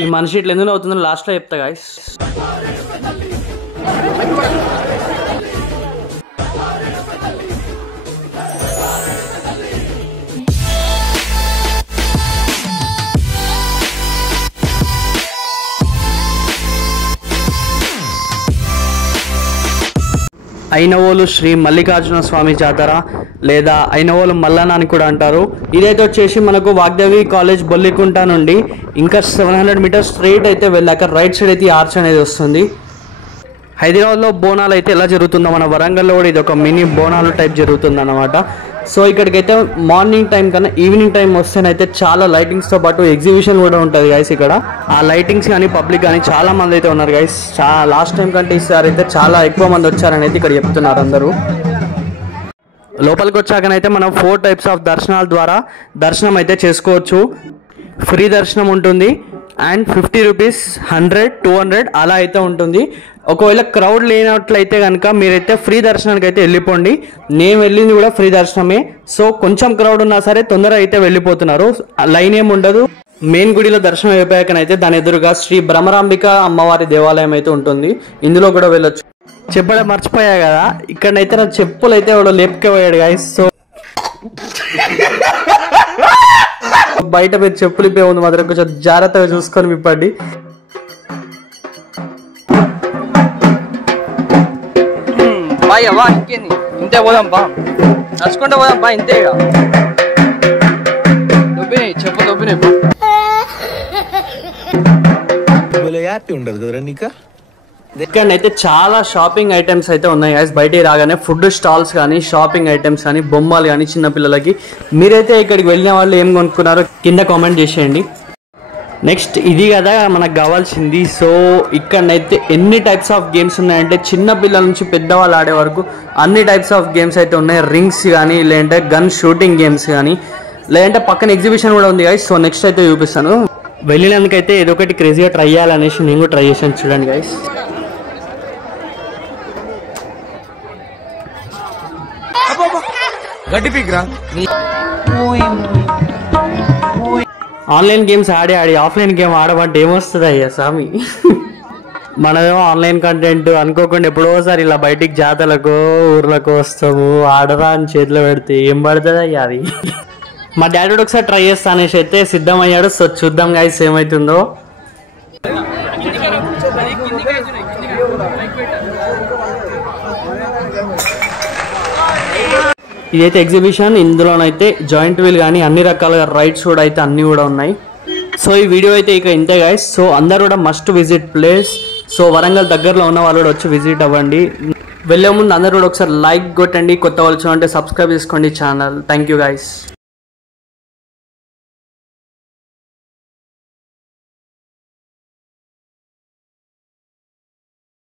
ఈ మనిషి ఇట్లా ఎందుకు అవుతుందో లాస్ట్లో చెప్తా గాయస్. ఐనవోలు శ్రీ మల్లికార్జున స్వామి జాతర లేదా ఐనవోలు మల్లన్న అని కూడా అంటారు. ఇదైతే వచ్చేసి మనకు వాగ్దేవి కాలేజ్ బొల్లికుంట నుండి ఇంకా 700 మీటర్స్ స్ట్రైట్ అయితే వెళ్ళాక రైట్ సైడ్ అయితే ఆర్చ్ అనేది వస్తుంది. హైదరాబాద్లో బోనాలు అయితే ఎలా జరుగుతుందో మన వరంగల్లో కూడా ఇది ఒక మినీ బోనాలు టైప్ జరుగుతుంది అన్నమాట. సో ఇక్కడికైతే మార్నింగ్ టైం కన్నా ఈవినింగ్ టైం వస్తేనైతే చాలా లైటింగ్స్తో పాటు ఎగ్జిబిషన్ కూడా ఉంటుంది గైస్. ఇక్కడ ఆ లైటింగ్స్ కానీ పబ్లిక్ కానీ చాలా మంది అయితే ఉన్నారు గైస్. లాస్ట్ టైం కంటే ఈసారి అయితే చాలా ఎక్కువ మంది వచ్చారని అయితే ఇక్కడ చెప్తున్నారు అందరూ. లోపలికి వచ్చాకనైతే మనం 4 టైప్స్ ఆఫ్ దర్శనాల ద్వారా దర్శనం అయితే చేసుకోవచ్చు. ఫ్రీ దర్శనం ఉంటుంది అండ్ 50 రూపీస్, 100, 200 అలా అయితే ఉంటుంది. ఒకవేళ క్రౌడ్ లేనట్లయితే కనుక మీరైతే ఫ్రీ దర్శనానికి అయితే వెళ్ళిపోండి. నేను వెళ్ళింది కూడా ఫ్రీ దర్శనమే. సో కొంచెం క్రౌడ్ ఉన్నా సరే తొందరగా అయితే వెళ్ళిపోతున్నారు, లైన్ ఏమి ఉండదు. మెయిన్ గుడిలో దర్శనం అయిపోయాకనైతే దాని ఎదురుగా శ్రీ భ్రమరాంబిక అమ్మవారి దేవాలయం అయితే ఉంటుంది. ఇందులో కూడా వెళ్ళొచ్చు. చెప్పడం మర్చిపోయా కదా, ఇక్కడైతే నా చెప్పులు అయితే ఎవడో లేపుకపోయాడు గాయస్. సో బయట మీరు చెప్పులు ఇప్పే ఉంది మాత్రం కొంచెం జాగ్రత్తగా చూసుకొని విప్పండి. ఇంతే పోదాం బా, నడుచుకుంటే పోదాం బా, ఇంతే ఇక దొబ్బినాయి చెప్పు దొబ్బినాయి. ఉండదు కదరా నీకా. ఇక్కడైతే చాలా షాపింగ్ ఐటమ్స్ అయితే ఉన్నాయి గైస్. బయటికి రాగానే ఫుడ్ స్టాల్స్ కానీ షాపింగ్ ఐటమ్స్ కానీ బొమ్మలు కానీ చిన్నపిల్లలకి. మీరైతే ఇక్కడికి వెళ్ళిన వాళ్ళు ఏం కొనుక్కున్నారో కింద కామెంట్ చేసేయండి. నెక్స్ట్ ఇది కదా మనకు కావాల్సింది. సో ఇక్కడైతే ఎన్ని టైప్స్ ఆఫ్ గేమ్స్ ఉన్నాయంటే చిన్న పిల్లల నుంచి పెద్దవాళ్ళు ఆడే వరకు అన్ని టైప్స్ ఆఫ్ గేమ్స్ అయితే ఉన్నాయి. రింగ్స్ కానీ, లేదంటే గన్ షూటింగ్ గేమ్స్ కానీ, లేదంటే పక్కన ఎగ్జిబిషన్ కూడా ఉంది గైస్. సో నెక్స్ట్ అయితే చూపిస్తాను. వెళ్ళినందుకైతే ఏదో ఒకటి క్రేజీగా ట్రై చేయాలనేసి నేను కూడా ట్రై చేశాను. చూడండి గైస్. ఆన్లైన్ గేమ్స్ ఆడి ఆఫ్లైన్ గేమ్ ఆడమంటే ఏమొస్తుంది అయ్యా స్వామి. మనమేమో ఆన్లైన్ కంటెంట్ అనుకోకుండా ఎప్పుడోసారి ఇలా బయటికి జాతరలకు ఊర్లకు వస్తాము, ఆడరా అని చేతిలో పెడితే ఏం పడుతుంది అయ్యా అది. మా డాడీ కూడా ఒకసారి ట్రై చేస్తా అనేసి అయితే సిద్ధమయ్యాడు. సో చూద్దాం గైస్ ఏమవుతుందో. ఇదైతే ఎగ్జిబిషన్. ఇందులోనైతే జాయింట్ వీల్ కానీ అన్ని రకాలుగా రైడ్స్ కూడా అయితే అన్నీ కూడా ఉన్నాయి. సో ఈ వీడియో అయితే ఇక ఇంతే గైస్. సో అందరు కూడా must visit place. So Warangal దగ్గరలో ఉన్న వాళ్ళు కూడా వచ్చి విజిట్ అవ్వండి. వెళ్ళే ముందు అందరూ కూడా ఒకసారి లైక్ కొట్టండి. కొత్త వాళ్ళు చూడండి సబ్స్క్రైబ్ చేసుకోండి ఛానల్. Thank you guys.